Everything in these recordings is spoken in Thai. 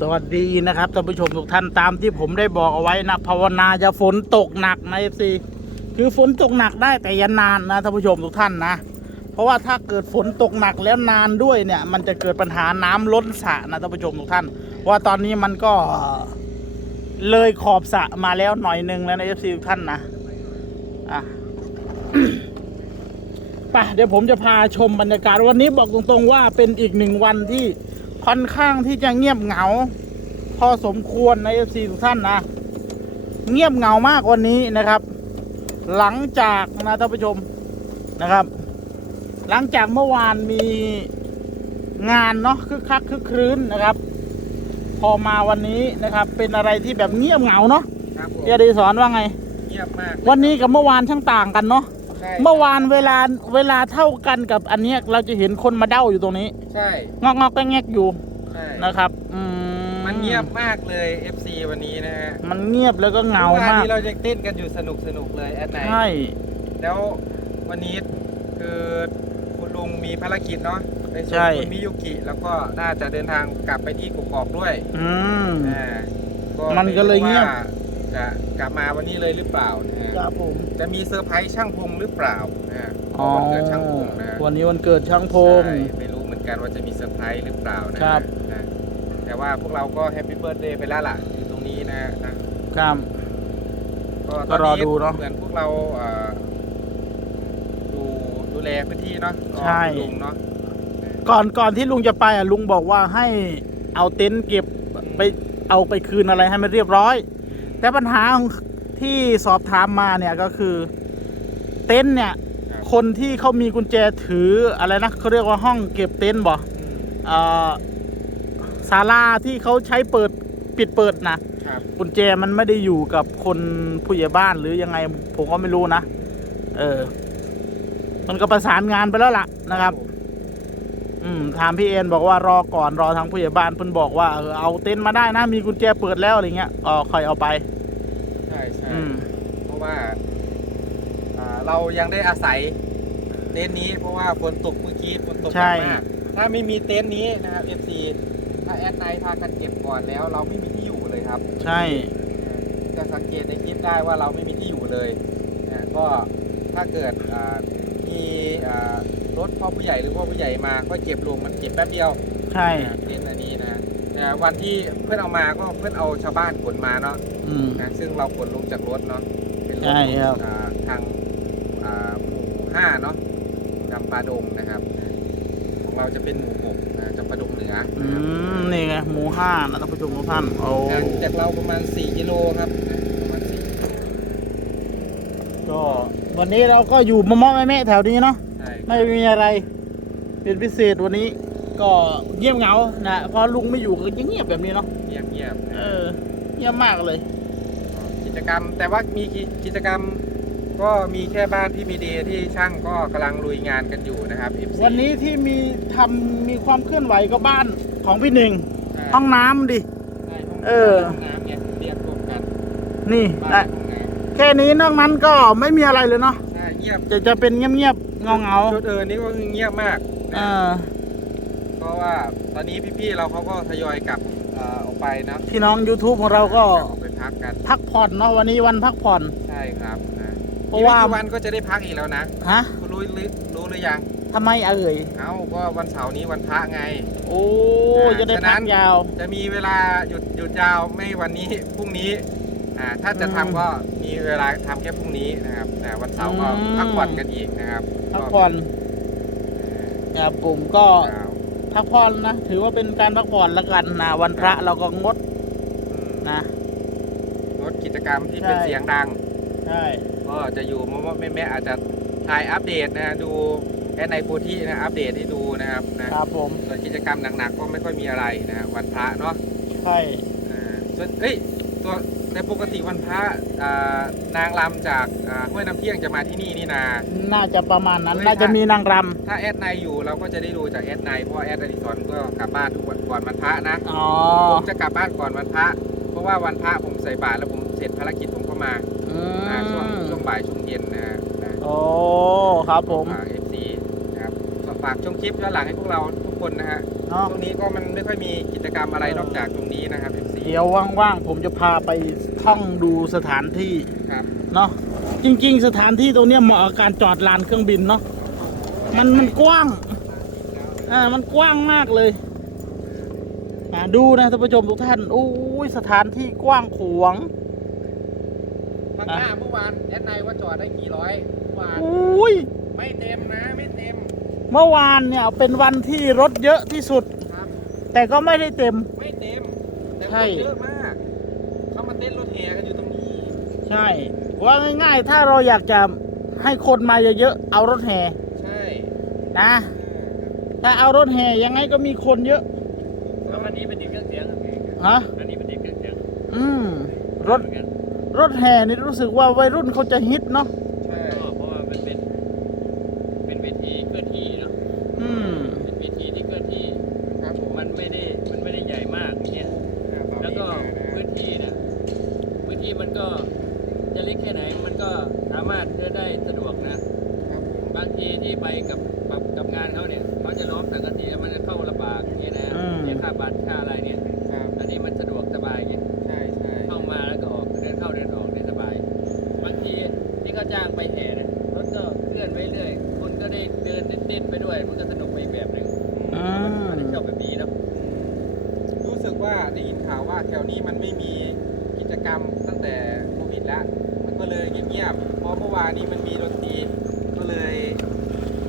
สวัสดีนะครับท่านผู้ชมทุกท่านตามที่ผมได้บอกเอาไว้นะภาวนาจะฝนตกหนักนะเอฟซีคือฝนตกหนักได้แต่อยันนานนะท่านผู้ชมทุกท่านนะ เพราะว่าถ้าเกิดฝนตกหนักแล้วนานด้วยเนี่ย มันจะเกิดปัญหาน้ำล้นสระนะท่านผู้ชมทุกท่าน ว่าตอนนี้มันก็เลยขอบสระมาแล้วหน่อยหนึงแล้วนะเอฟซีทุกท่านนะอะไปเดี๋ยวผมจะพาชมบรรยากาศวันนี้บอกตรงๆว่าเป็นอีกหนึ่งวันที่ ค่อนข้างที่จะเงียบเหงา พอสมควรในเอฟซีทุกท่านนะ เงียบเหงามากวันนี้นะครับ หลังจากนะท่านผู้ชมนะครับ หลังจากเมื่อวานมีงานเนาะคึกคักคึกครื้นนะครับ พอมาวันนี้นะครับ เป็นอะไรที่แบบเงียบเหงาเนาะครับผมเดียดีสอนว่าไง เงียบมากวันนี้กับเมื่อวานช่างต่างกันเนาะ ใช่เมื่อวานเวลาเวลาเท่ากันกับอันเนี้ยเราจะเห็นคนมาเด้าอยู่ตรงนี้ ใช่งอกงอกแงกๆอยู่ใช่นะครับอืมมันเงียบมากเลย FC วันนี้นะฮะมันเงียบแล้วก็เหงามื่อวานมากนี้เราจะเต้นกันอยู่สนุกสนุกเลยแอดไนใช่แล้ววันนี้คือคุณลุงมีภารกิจเนาะในส่วนใช่คุณมิยุกิแล้วก็น่าจะเดินทางกลับไปที่กกอกด้วยอืม อ่ามันก็เลยเงียบไม่รู้ว่า จะกลับมาวันนี้เลยหรือเปล่านะฮะครับผมจะมีเซอร์ไพรส์ช่างพงหรือเปล่านะฮะอ๋อวันเกิดช่างพงนะฮะวันนี้วันเกิดช่างพง ใช่ไม่รู้เหมือนกันว่าจะมีเซอร์ไพรส์หรือเปล่านะครับ นะแต่ว่าพวกเราก็แฮปปี้เบิร์ดเดย์ไปแล้วล่ะอยู่ตรงนี้นะนะ ครับก็ก็รอดูเนอะเหมือนพวกเราเอ่อดูดูแลพื้นที่เนาะรอใช่ คุณลุงเนาะก่อนก่อนที่ลุงจะไปอะลุงบอกว่าให้เอาเต็นท์เก็บไปเอาไปคืนอะไรให้มันเรียบร้อย แต่ปัญหาของที่สอบถามมาเนี่ยก็คือเต็นท์เนี่ยครับคนที่เขามีกุญแจถืออะไรนะเขาเรียกว่าห้องเก็บเต็นท์บ่อืมเอ่อศาลาที่เขาใช้เปิดปิดเปิดนะครับกุญแจมันไม่ได้อยู่กับคนผู้ใหญ่บ้านหรือยังไงผมก็ไม่รู้นะ เออ มันก็ประสานงานไปแล้วล่ะนะครับ อืมถามพี่เอ็นบอกว่ารอก่อนรอทางผู้ใหญ่บ้านเพิ่นบอกว่าเออเอาเต็นท์มาได้นะมีกุญแจเปิดแล้วอะไรเงี้ยอ๋อค่อยเอาไป ใช่ใช่อืม เพราะว่าอ่า เรายังได้อาศัยเต็นท์นี้ เพราะว่าฝนตกเมื่อกี้ฝนตกหใช่ นักมากถ้าไม่มีเต็นท์นี้นะครับ FC ถ้าแอดไนท์พากันเก็บก่อนแล้ว เราไม่มีที่อยู่เลยครับ ใช่ จะสังเกตในคลิปได้ว่าเราไม่มีที่อยู่เลยนะก็ถ้าเกิดอ่ามีอ่า รถพ่อผู้ใหญ่หรือพ่อผู้ใหญ่มาก็เก็บลงมันเก็บแป๊บเดียวใช่นะเต็นท์อันนี้นะแต่วันที่เพื่อนเอามาก็เพื่อนเอาชาวบ้านขนมาเนาะอืม นะซึ่งเราขนลงจากรถเนาะเป็นรถใช่ครับ อ่าทางอ่าหมู่ห้าเนาะจำปาดงนะครับของเราจะเป็นหมู่หกนะจำปาดงเหนืออืนะครับ มนี่ไงหมูห้านะท่านผู้ชมทุกท่านโอ้ห่างจากเราประมาณ 4 กิโลครับนะประมาณ4กิโลก็วันนี้เราก็อยู่มะม่อแม่แม่ๆแถวนี้เนาะใช่ ไม่มีอะไร เป็นพิเศษวันนี้ ก็เงียบเหงานะเพราะลุงไม่อยู่ก็เงียบๆแบบนี้เนาะเงียบเงียบๆเออ เงียบมากเลย กิจกรรมแต่ว่ามีกิกิจกรรมก็มีแค่บ้านที่มีเดย์ที่ช่างก็กำลังลุยงานกันอยู่นะครับ FC วันนี้ที่มีทำมีความเคลื่อนไหวก็บ้านของพี่หนึ่งใช่ห้องน้ำดิใช่ห้องเออห้องน้ำเนี่ยเรียกรวมกัน นี่บ้านนะห้องน้แค่นี้นอกนั้นก็ไม่มีอะไรเลยเนาะำใช่เงียบจะจะเป็นเงียบๆ เงาเงาจุดเออนี่ก็คือเงียบมากๆนะเออเพราะว่าตอนนี้พี่ๆเราเขาก็ทยอยกลับเอ่อออกไปนะพี่น้อง YouTube ของเราก็ออกไปพักกันพักผ่อนเนาะวันนี้วันพักผ่อนใช่ครับนะเพราะว่าอีกไม่กี่วันก็จะได้พักอีกแล้วนะฮะคุณรู้หรือรู้หรือยังทำไมเอ่ยเอ้าก็วันเสาร์นี้วันพระไง โอ้อ่าจะได้ฉะนั้พักนยาว จะมีเวลาหยุดหยุดยาวไม่วันนี้พรุ่งนี้ อ่าถ้าจะอืมทำก็มีเวลาทำแค่พรุ่งนี้นะครับอ่าวันเสาร์ก็อืม พักผ่อนกันอีกนะครับพักผ่อนครับผมก็ก็พักผ่อนนะ ถือว่าเป็นการพักผ่อนละกันนะวันพระเราก็งดอืมนะลดกิจกรรมที่เป็นใช่ เสียงดัง ใช่ ก็จะอยู่มอมแม่แม่ๆอาจจะถ่ายอัปเดตนะดูแอนไนโฟที่นะอัปเดตให้ดูนะครับนะครับผมส่วนกิจกรรมหนักๆก็ไม่ค่อยมีอะไรนะฮะวันพระเนาะใช่ อ่าส่วนเอ้ยตัว ในปกติวันพระอ่านางรำจากอ่าห้วยน้ำเที่ยงจะมาที่นี่นี่นา น่าจะประมาณนั้นเฮ้ยน่าจะค่ะมีนางรถ้าแอดไนอยู่เราก็จะได้ดูจากแอดไนเพราะว่าแอดอดิศรก็กลับบ้านทุกวันก่อนวันพระนะำอ๋อผมจะกลับบ้านก่อนวันพระ เพราะว่าวันพระผมใส่บาตรแล้วผมเสร็จภารกิจผมก็มาอือ่าช่วงมช่วงบ่ายช่วงเย็นนะฮะนะโอ้ครับผมฝากเอฟซีนะครับฝากชมคลิปย้อนหลังให้พวกเราทุกคนนะฮะเนาะ ช่วงนี้ก็มันไม่ค่อยมีกิจกรรมอะไรนอกจากตรงนี้นะครับ FC เดี๋ยวว่างๆผมจะพาไปท่องดูสถานที่ครับเนาะจริง ๆ สถานที่ตรงเนี้ยเหมาะกับการจอดลานเครื่องบินเนาะมันมันกว้างอ่ามันกว้างมากเลยอ่าดูนะท่านผู้ชมทุกท่านโอ้ยสถานที่กว้างขวางข้างหน้าเมื่อวานแอดไนว่าจอดได้กี่ร้อยเมื่อวานโอ้ยไม่เต็มนะไม่เต็ม เมื่อวานเนี่ยเป็นวันที่รถเยอะที่สุดครับแต่ก็ไม่ได้เต็มไม่เต็มแต่ค ใช่นเยอะมาก เขามาเต้นรถแห่กันอยู่ตรงนี้ ใช่ ว่าง่ายๆ ถ้าเราอยากจะให้คนมาเยอะๆ เอารถแห่ใช่นะ ถ้าเอารถแห่ยังไงก็มีคนเยอะ แล้ววันนี้เป็นติดเครื่องเสียงครับพี่ฮะ อันนี้เป็นติดเครื่องเสียงอืม รถ เหมือนกันรถแห่นี่รู้สึกว่าวัยรุ่นเขาจะฮิตเนาะ ตั้งแต่โควิดแล้วมันก็เลยเงียบๆเพราะเมื่อวานนี้มันมีดนตรีก็เลย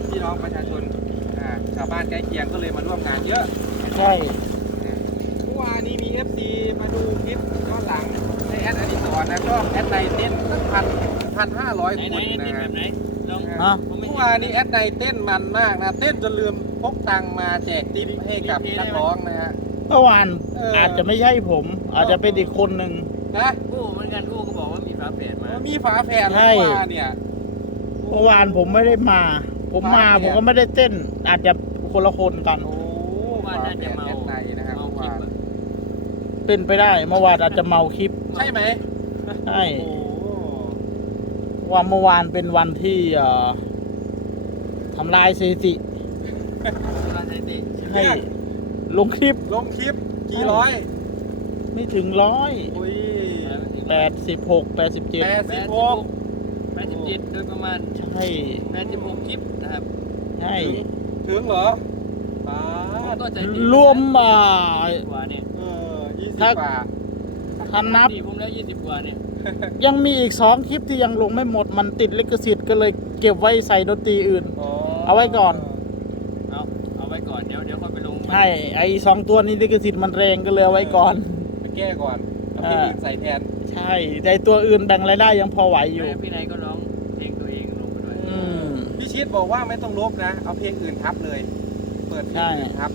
พี่น้องประชาชนอ่าชาวบ้านใกล้เคียงก็เลยมาร่วมงานเยอะใช่เมื่อวานนี้มี FC มาดูคลิปย้อนหลังในแอดอดิสรนะก็แอดในเต้นตั้งพันพันห้าร้อยไหนคไหนนเต้นแบนะบไหนลองฮะผมไม่เมื่อเห็นวานนี้แอดในเต้นมันมากนะเต้นจนลืมพกตังค์มาแจกทิปให้กับนักร้องนะฮะ เมื่อวานเอออ อาจจะไม่ใช่ผม อาจจะเป็นอีกคนหนึ่ง นะกู้เหมือนกันกู้ก็บอกว่ามีฝาแฝดมามีฝาแฝดใช่เมื่อวานเนี่ย เมื่อวานผมไม่ได้มา ผมมาผมก็ไม่ได้เต้น อาจจะคนละคนกัน โอ้ว่าฝาน่าแฝจะดเมาแอดในนะครับเมาเมื่อคลิปวานอะเป็นไปได้ เมื่อวานอาจจะเมาคลิปใช่ไหมใช่โอ้ว่าเมื่อวานเป็นวันที่เอ่อทำลายสถิติมาใช้ติให้ลงคลิปลงคลิปกี่ร้อยไม่ถึงร้อยอุ้ย แปดสิบหกแปดสิบเจ็ดแปดแปสิบดหสิบกหกแปดสิบเจ็ดโดยประมาณใช่แปดสิบหกคลิปนะครับใช่ถึงเหรอป้าผมดก็ใจติรวมอ่า กว่าเนี่ยเออยี่สิบถ้า กว่าถ้านับ ดีผมแล้วยี่สิบกว่าเนี่ยยังมีอีกสองคลิปที่ยังลงไม่หมดมันติดลิขสิทธิ์ก็เลยเก็บไว้ใส่ดนตรีอื่นเอาไว้ก่อน เอาเอาไว้ก่อนเดี๋ยวเดี๋ยวค่อยไปลงใช่ไอ้สองตัวนี้ลิขสิทธิ์มันแรงก็เลยเอาไว้ก่อน ไปแก้ก่อนเอาเพลงอื่นใส่แทน ใช่แต่ไอ้ตัวอื่นแบ่งรายได้ยังพอไหวอยู่แม่พี่นายก็ร้องเพลงตัวเองลงไปด้วยอืม พี่ชิดบอกว่าไม่ต้องลบนะ เอาเพลงอื่นทับเลย เปิดเพลงอื่นทับ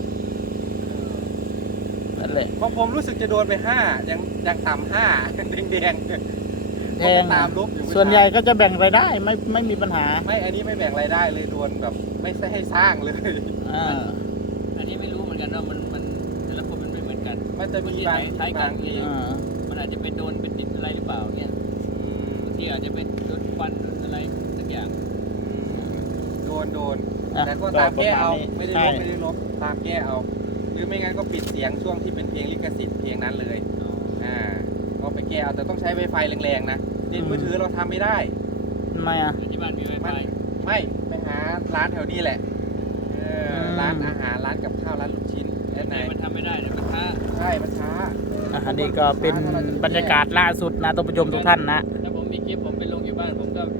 นั่นแหละเพราะผมรู้สึกจะโดนไปห้ายังยังต่ำห้าแดงแดงๆแพงตามลบอยู่ส่วนใหญ่ก็จะแบ่งรายได้ไม่ไม่มีปัญหา ไม่ อันนี้ไม่แบ่งรายได้เลยโดนแบบ ไม่ใช่ให้สร้างเลยอ่าอันนี้ไม่รู้เหมือนกันว่ามันมันแต่ละคนมันไม่เหมือนกันมันจะมีบางใช้กันบางทีอ่ามันอาจจะไปโดน ทีอาจจะเป็นโดนควันโดนอะไรสักอย่างโดนโดนอะแต่ก็ตามแก้เอาประณนี้ไม่ได้ใช่ลบไม่ได้ลบตามแก้เอา หรือไม่งั้นก็ปิดเสียงช่วงที่เป็นเพลงลิขสิทธิ์เพลงนั้นเลยอ่าก็ไปแก้เอาแต่ต้องใช้ไวไฟแรงๆนะเล่นมือถือเราทำไม่ได้ทำไมอะอยู่ที่บ้านมีไวไฟไม่ไปหาร้านแถวนี้แหละเอออืมร้านอาหารร้านกับข้าวร้านลูกชิ้นแอดไหนแต่มันทำไม่ได้เดี๋ยวมันช้าใช่มันช้าอะอันนี้ก็เป็นบรรยากาศล่าสุดนะท่านผู้ชมทุกท่านนะถ้าผม มีคลิปผมไปลงอยู่บ้านผมก็